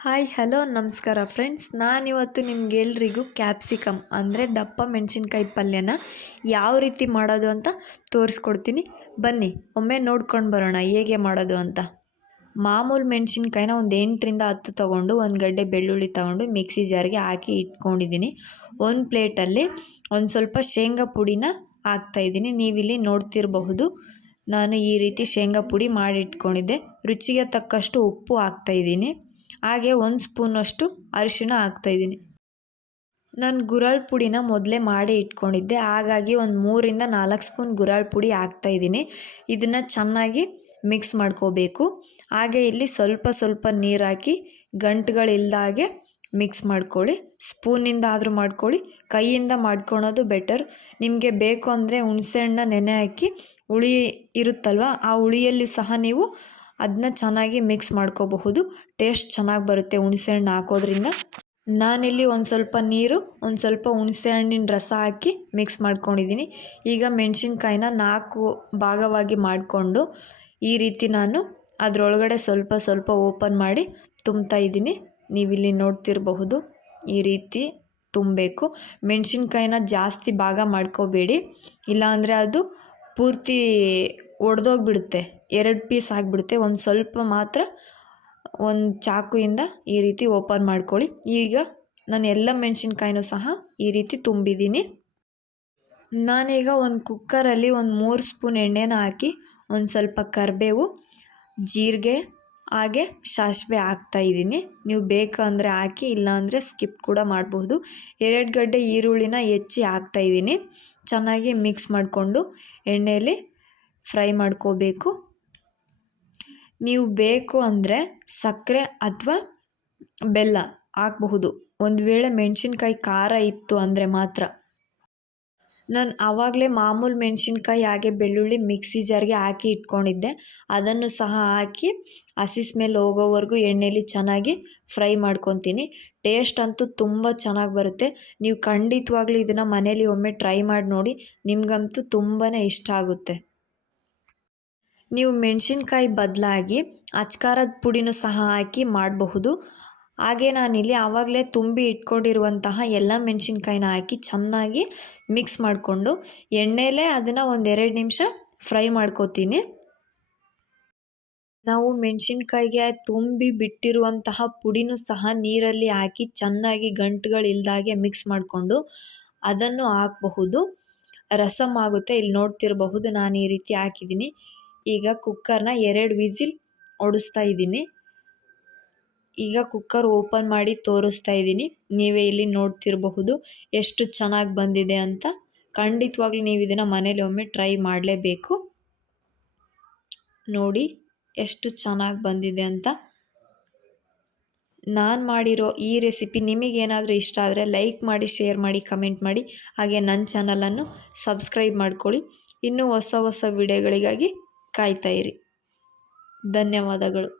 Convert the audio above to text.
Hi hello ನಮಸ್ಕಾರ friends ನಾನಿವತ್ತು ನಿಮ್ಗೆಲ್ರಿಗೂ ಕ್ಯಾಪ್ಸಿಕಮ್ ಅಂದರೆ ದಪ್ಪ ಮೆಣಸಿನ್ಕಾಯಿ ಪಲ್ಯನ ಯಾವ ರೀತಿ ಮಾಡೋದು ಅಂತ ತೋರಿಸ್ಕೊಡ್ತೀನಿ. ಬನ್ನಿ, ಒಮ್ಮೆ ನೋಡ್ಕೊಂಡು ಬರೋಣ ಹೇಗೆ ಮಾಡೋದು ಅಂತ. ಮಾಮೂಲು ಮೆಣಸಿನ್ಕಾಯಿನ ಒಂದು ಎಂಟರಿಂದ ಹತ್ತು ತೊಗೊಂಡು, ಒಂದು ಗಡ್ಡೆ ಬೆಳ್ಳುಳ್ಳಿ ತೊಗೊಂಡು ಮಿಕ್ಸಿ ಜಾರ್ಗೆ ಹಾಕಿ ಇಟ್ಕೊಂಡಿದ್ದೀನಿ. ಒಂದು ಪ್ಲೇಟಲ್ಲಿ ಒಂದು ಸ್ವಲ್ಪ ಶೇಂಗಾ ಪುಡಿನ ಹಾಕ್ತಾಯಿದ್ದೀನಿ ನೀವಿಲ್ಲಿ ನೋಡ್ತಿರಬಹುದು, ನಾನು ಈ ರೀತಿ ಶೇಂಗಾ ಪುಡಿ ಮಾಡಿ ಇಟ್ಕೊಂಡಿದ್ದೆ ರುಚಿಗೆ ತಕ್ಕಷ್ಟು ಉಪ್ಪು ಹಾಕ್ತಾಯಿದ್ದೀನಿ ಹಾಗೆ ಒಂದು ಸ್ಪೂನಷ್ಟು ಅರಿಶಿಣ ಹಾಕ್ತಾಯಿದ್ದೀನಿ ನಾನು ಗುರಾಳ್ ಪುಡಿನ ಮೊದಲೇ ಮಾಡಿ ಇಟ್ಕೊಂಡಿದ್ದೆ. ಹಾಗಾಗಿ ಒಂದು ಮೂರಿಂದ ನಾಲ್ಕು ಸ್ಪೂನ್ ಗುರಾಳ್ ಪುಡಿ ಹಾಕ್ತಾಯಿದ್ದೀನಿ ಇದನ್ನು ಚೆನ್ನಾಗಿ ಮಿಕ್ಸ್ ಮಾಡ್ಕೋಬೇಕು. ಹಾಗೆ ಇಲ್ಲಿ ಸ್ವಲ್ಪ ಸ್ವಲ್ಪ ನೀರು ಹಾಕಿ ಗಂಟುಗಳಿಲ್ದಾಗೆ ಮಿಕ್ಸ್ ಮಾಡ್ಕೊಳ್ಳಿ. ಸ್ಪೂನಿಂದ ಆದರೂ ಮಾಡ್ಕೊಳ್ಳಿ. ಕೈಯಿಂದ ಮಾಡ್ಕೊಳೋದು ಬೆಟರ್. ನಿಮಗೆ ಬೇಕು ಅಂದರೆ ಹುಣಸೆಹಣ್ಣ ನೆನೆ ಹಾಕಿ ಹುಳಿ ಇರುತ್ತಲ್ವ, ಆ ಹುಳಿಯಲ್ಲಿ ಸಹ ನೀವು ಅದನ್ನ ಚೆನ್ನಾಗಿ ಮಿಕ್ಸ್ ಮಾಡ್ಕೋಬಹುದು. ಟೇಸ್ಟ್ ಚೆನ್ನಾಗಿ ಬರುತ್ತೆ ಹುಣಸೆ ಹಣ್ಣು ಹಾಕೋದ್ರಿಂದ. ನಾನಿಲ್ಲಿ ಒಂದು ಸ್ವಲ್ಪ ನೀರು, ಒಂದು ಸ್ವಲ್ಪ ಹುಣಸೆ ಹಣ್ಣಿನ ರಸ ಹಾಕಿ ಮಿಕ್ಸ್ ಮಾಡ್ಕೊಂಡಿದ್ದೀನಿ ಈಗ ಮೆಣಸಿನ್ಕಾಯಿನ ನಾಲ್ಕು ಭಾಗವಾಗಿ ಮಾಡಿಕೊಂಡು ಈ ರೀತಿ ನಾನು ಅದರೊಳಗಡೆ ಸ್ವಲ್ಪ ಸ್ವಲ್ಪ ಓಪನ್ ಮಾಡಿ ತುಂಬ್ತಾ ಇದ್ದೀನಿ. ನೀವಿಲ್ಲಿ ನೋಡ್ತಿರಬಹುದು ಈ ರೀತಿ ತುಂಬಬೇಕು. ಮೆಣಸಿನ್ಕಾಯಿನ ಜಾಸ್ತಿ ಭಾಗ ಮಾಡ್ಕೋಬೇಡಿ. ಇಲ್ಲಾಂದರೆ ಅದು ಪೂರ್ತಿ ಒಡೆದೋಗ್ಬಿಡುತ್ತೆ. ಎರಡು ಪೀಸ್ ಆಗಿಬಿಡುತ್ತೆ. ಒಂದು ಸ್ವಲ್ಪ ಮಾತ್ರ ಒಂದು ಚಾಕುಯಿಂದ ಈ ರೀತಿ ಓಪನ್ ಮಾಡ್ಕೊಳ್ಳಿ. ಈಗ ನಾನು ಎಲ್ಲ ಮೆಣಸಿನ್ಕಾಯಿನೂ ಸಹ ಈ ರೀತಿ ತುಂಬಿದ್ದೀನಿ. ನಾನೀಗ ಒಂದು ಕುಕ್ಕರಲ್ಲಿ ಒಂದು ಮೂರು ಸ್ಪೂನ್ ಎಣ್ಣೆನ ಹಾಕಿ ಒಂದು ಸ್ವಲ್ಪ ಕರಿಬೇವು, ಜೀರಿಗೆ, ಹಾಗೆ ಸಾಸಿವೆ ಹಾಕ್ತಾಯಿದ್ದೀನಿ ನೀವು ಬೇಕಂದರೆ ಹಾಕಿ, ಇಲ್ಲಾಂದರೆ ಸ್ಕಿಪ್ ಕೂಡ ಮಾಡಬಹುದು. ಎರಡು ಗಡ್ಡೆ ಈರುಳ್ಳಿನ ಹೆಚ್ಚಿ ಹಾಕ್ತಾಯಿದ್ದೀನಿ ಚೆನ್ನಾಗಿ ಮಿಕ್ಸ್ ಮಾಡಿಕೊಂಡು ಎಣ್ಣೆಯಲ್ಲಿ ಫ್ರೈ ಮಾಡ್ಕೋಬೇಕು. ನೀವು ಬೇಕು ಅಂದರೆ ಸಕ್ಕರೆ ಅಥವಾ ಬೆಲ್ಲ ಹಾಕ್ಬಹುದು. ಒಂದು ವೇಳೆ ಮೆಣಸಿನ್ಕಾಯಿ ಖಾರ ಇತ್ತು ಅಂದರೆ ಮಾತ್ರ. ನಾನು ಆವಾಗಲೇ ಮಾಮೂಲು ಮೆಣಸಿನ್ಕಾಯಿ ಹಾಗೆ ಬೆಳ್ಳುಳ್ಳಿ ಮಿಕ್ಸಿ ಜಾರ್ಗೆ ಹಾಕಿ ಇಟ್ಕೊಂಡಿದ್ದೆ. ಅದನ್ನು ಸಹ ಹಾಕಿ ಹಸಿ ಸ್ಮೆಲ್ ಹೋಗೋವರೆಗೂ ಎಣ್ಣೆಯಲ್ಲಿ ಚೆನ್ನಾಗಿ ಫ್ರೈ ಮಾಡ್ಕೊತೀನಿ. ಟೇಸ್ಟ್ ಅಂತೂ ತುಂಬ ಚೆನ್ನಾಗಿ ಬರುತ್ತೆ. ನೀವು ಖಂಡಿತವಾಗ್ಲೂ ಇದನ್ನು ಮನೇಲಿ ಒಮ್ಮೆ ಟ್ರೈ ಮಾಡಿ ನೋಡಿ, ನಿಮಗಂತೂ ತುಂಬಾ ಇಷ್ಟ ಆಗುತ್ತೆ. ನೀವು ಮೆಣಸಿನ್ಕಾಯಿ ಬದಲಾಗಿ ಅಚ್ಕಾರದ ಪುಡಿನೂ ಸಹ ಹಾಕಿ ಮಾಡಬಹುದು. ಹಾಗೆ ನಾನಿಲ್ಲಿ ಆವಾಗಲೇ ತುಂಬಿ ಇಟ್ಕೊಂಡಿರುವಂತಹ ಎಲ್ಲ ಮೆಣಸಿನ್ಕಾಯಿನ ಹಾಕಿ ಚೆನ್ನಾಗಿ ಮಿಕ್ಸ್ ಮಾಡಿಕೊಂಡು ಎಣ್ಣೆಲೇ ಅದನ್ನು ಒಂದೆರಡು ನಿಮಿಷ ಫ್ರೈ ಮಾಡ್ಕೋತೀನಿ. ನಾವು ಮೆಣಸಿನ್ಕಾಯಿಗೆ ತುಂಬಿ ಬಿಟ್ಟಿರುವಂತಹ ಪುಡಿನೂ ಸಹ ನೀರಲ್ಲಿ ಹಾಕಿ ಚೆನ್ನಾಗಿ ಗಂಟುಗಳಿಲ್ದಾಗೆ ಮಿಕ್ಸ್ ಮಾಡಿಕೊಂಡು ಅದನ್ನು ಹಾಕಬಹುದು. ರಸಮ್ ಆಗುತ್ತೆ, ಇಲ್ಲಿ ನೋಡ್ತಿರಬಹುದು, ನಾನು ಈ ರೀತಿ ಹಾಕಿದ್ದೀನಿ. ಈಗ ಕುಕ್ಕರ್ನ ಎರಡು ವಿಸಿಲ್ ಓಡಿಸ್ತಾ ಇದ್ದೀನಿ. ಈಗ ಕುಕ್ಕರ್ ಓಪನ್ ಮಾಡಿ ತೋರಿಸ್ತಾ ಇದ್ದೀನಿ. ನೀವೇ ಇಲ್ಲಿ ನೋಡ್ತಿರಬಹುದು ಎಷ್ಟು ಚೆನ್ನಾಗಿ ಬಂದಿದೆ ಅಂತ. ಖಂಡಿತವಾಗ್ಲೂ ನೀವು ಇದನ್ನು ಮನೇಲಿ ಒಮ್ಮೆ ಟ್ರೈ ಮಾಡಲೇಬೇಕು. ನೋಡಿ ಎಷ್ಟು ಚೆನ್ನಾಗಿ ಬಂದಿದೆ ಅಂತ. ನಾನು ಮಾಡಿರೋ ಈ ರೆಸಿಪಿ ನಿಮಗೇನಾದರೂ ಇಷ್ಟ ಆದರೆ ಲೈಕ್ ಮಾಡಿ ಶೇರ್ ಮಾಡಿ ಕಮೆಂಟ್ ಮಾಡಿ. ಹಾಗೆ ನನ್ನ ಚಾನಲನ್ನು ಸಬ್ಸ್ಕ್ರೈಬ್ ಮಾಡ್ಕೊಳ್ಳಿ. ಇನ್ನೂ ಹೊಸ ಹೊಸ ವಿಡಿಯೋಗಳಿಗಾಗಿ ಕಾಯ್ತಾಯಿರಿ ಧನ್ಯವಾದಗಳು.